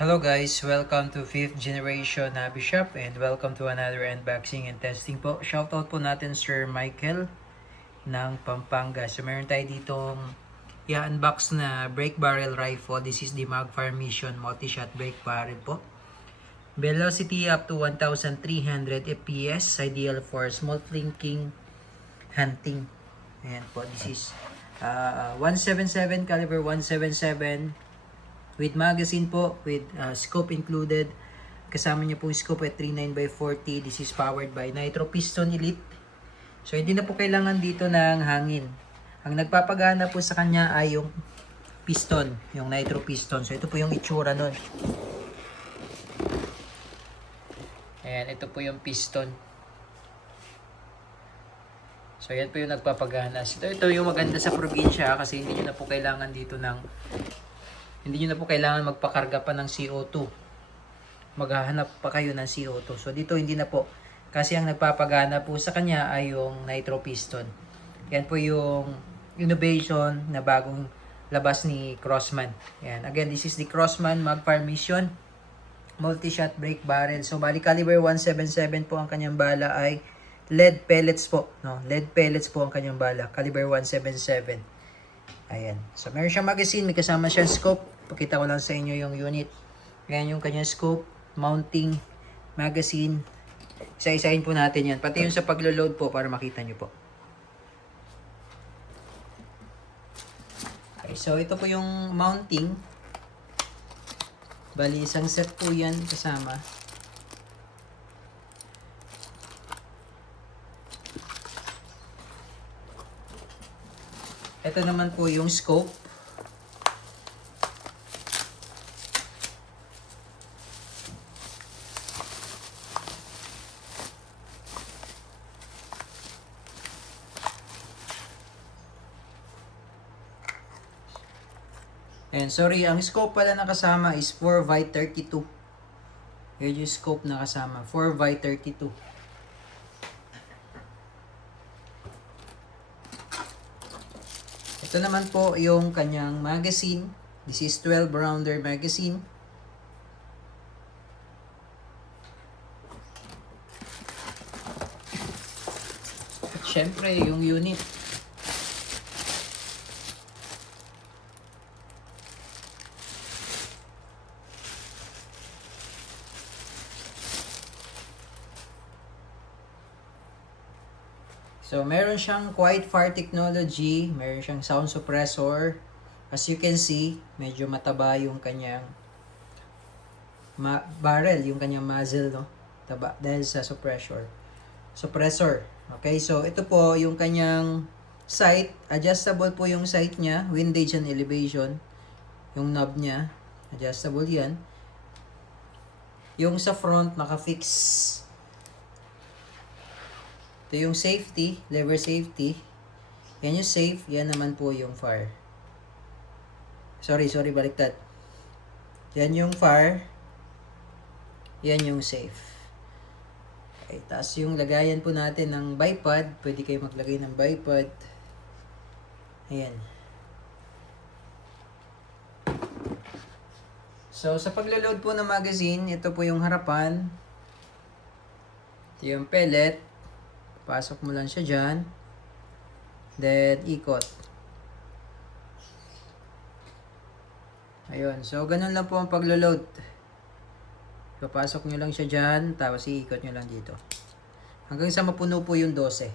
Hello guys, welcome to 5th generation Hobby Shop and welcome to another unboxing and testing po. Shoutout po natin Sir Michael ng Pampanga. So meron tayo ditong i-unbox na brake barrel rifle. This is the Magfire Mission multi-shot brake barrel po. Velocity up to 1,300 FPS, ideal for small flinking hunting. Ayan po, this is 177 caliber 177 with magazine po, with scope included. Kasama niya po yung scope at 39x40. This is powered by Nitro Piston Elite. So hindi na po kailangan dito ng hangin. Ang nagpapagana po sa kanya ay yung piston, yung Nitro Piston. So ito po yung itsura nun. Ayan, ito po yung piston. So yan po yung nagpapagana. Ito yung maganda sa probinsya kasi hindi nyo na po kailangan dito ng magpakarga pa ng CO2. Maghahanap pa kayo ng CO2. So dito hindi na po. Kasi ang nagpapagana po sa kanya ay yung Nitro Piston. Yan po yung innovation na bagong labas ni Crossman. Yan. Again, this is the Crossman Magfire Mission multi-shot brake barrel. So bali caliber 177 po ang kanyang bala ay lead pellets po. No? Lead pellets po ang kanyang bala. Caliber 177. Ayan. So, meron siyang magazine. May kasama siyang scope. Pakita ko lang sa inyo yung unit. Ayan yung kanyang scope, mounting, magazine. Isa-isahin po natin yan. Pati yung sa paglo-load po para makita nyo po. Okay, so, ito po yung mounting. Bali, isang set po yan kasama. Ito naman po yung scope. And sorry, ang scope pala na kasama is 4x32. Yun yung scope na kasama, 4x32. Ito naman po yung kanyang magazine. This is 12 rounder magazine. At syempre yung unit. So, meron siyang quiet fire technology, meron siyang sound suppressor. As you can see, medyo mataba yung kanyang barrel, yung kanyang muzzle, no? Taba dahil sa suppressor. Okay, so ito po yung kanyang sight. Adjustable po yung sight niya, windage and elevation. Yung knob niya, adjustable yan. Yung sa front, naka-fix. Ito yung safety, lever safety. Yan yung safe, yan naman po yung fire. Sorry, baliktad. Yan yung fire. Yan yung safe. Okay, tapos yung lagayan po natin ng bipod. Pwede kayo maglagay ng bipod. Ayan. So, sa paglo-load po ng magazine, ito po yung harapan. Ito yung pellet. Pasok mo lang siya dyan. Then, ikot. Ayun. So, ganun lang po ang paglo-load. Papasok nyo lang siya dyan. Tapos, iikot nyo lang dito. Hanggang sa mapuno po yung 12.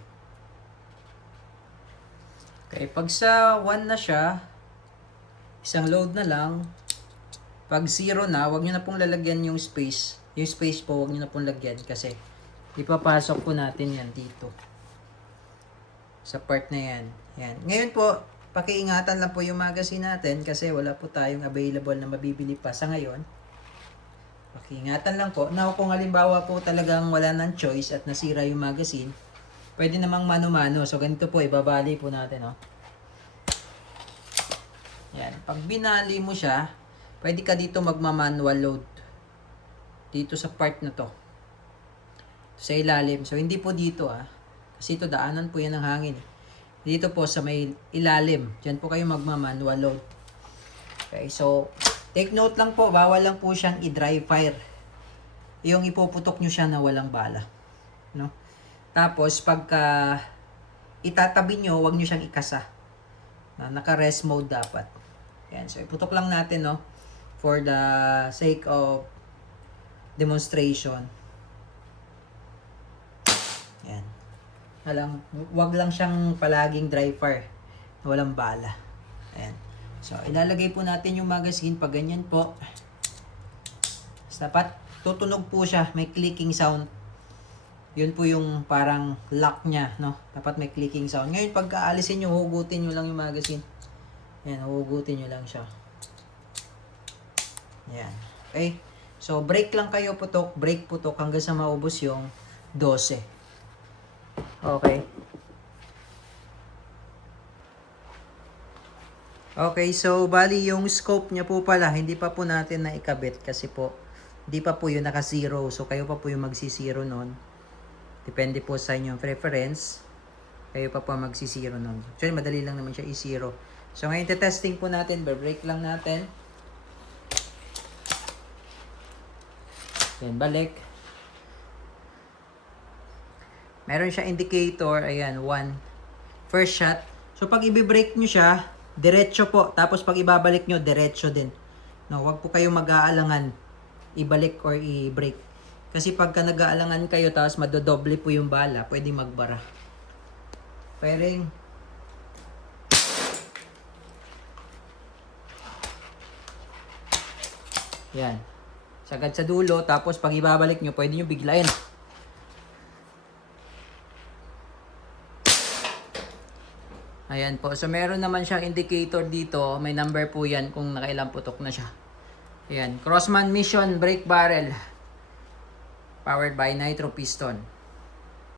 Okay. Pag sa 1 na siya, isang load na lang. Pag 0 na, wag nyo na pong lalagyan yung space. Yung space po, wag nyo na pong lagyan. Kasi, ipapasok po natin yan dito. Sa part na yan. Yan. Ngayon po, pakiingatan lang po yung magazine natin kasi wala po tayong available na mabibili pa sa ngayon. Pakiingatan lang po. Now, kung halimbawa po talagang wala ng choice at nasira yung magazine, pwede namang mano-mano. So, ganito po, ibabali po natin. Oh. Yan. Pag binali mo siya, pwede ka dito magma-manual load. Dito sa part na to. Sa ilalim. So, hindi po dito Kasi ito, daanan po yan ng hangin. Dito po sa may ilalim. Diyan po kayo magma-manual load. Okay, so, Take note lang po, bawal lang po siyang i-dry fire. Yung ipuputok nyo siya na walang bala. No? Tapos, pagka itatabi nyo, wag nyo siyang ikasa. Naka-rest mode dapat. Yan. So, iputok lang natin, no? For the sake of demonstration. Yan. Wag lang siyang palaging dry fire. Walang bala. Ayan. So, ilalagay po natin yung magazine pag ganyan po. Dapat tutunog po siya. May clicking sound. Yun po yung parang lock niya, no? Dapat may clicking sound. Ngayon, pagka alisin nyo, hugutin nyo lang yung magazine. Ayan, hugutin nyo lang siya. Ayan. Okay? So, break lang kayo putok. Break putok hanggang sa maubos yung 12. Okay. Okay, so bali yung scope niya po pala, hindi pa po natin na ikabit kasi po, hindi pa po yun naka-zero. So, kayo pa po yung magsi-zero nun. Depende po sa inyong preference. Kayo pa po magsi-zero nun. Actually, madali lang naman siya i-zero. So, ngayon testing po natin. Break lang natin. Yan, balik. Meron siya indicator. Ayan, 1. First shot. So, pag i-break nyo siya, diretso po. Tapos pag ibabalik nyo, diretso din. No, wag po kayong mag-aalangan ibalik or i-break. Kasi pagka nag-aalangan kayo tapos madodoble po yung bala, pwedeng magbara. Firing. Yan. Sagad sa dulo, tapos pag ibabalik nyo, pwede nyo biglayin. Ayan po. So, meron naman siyang indicator dito. May number po yan kung nakailang putok na siya. Ayan. Crossman Mission Brake Barrel. Powered by Nitro Piston.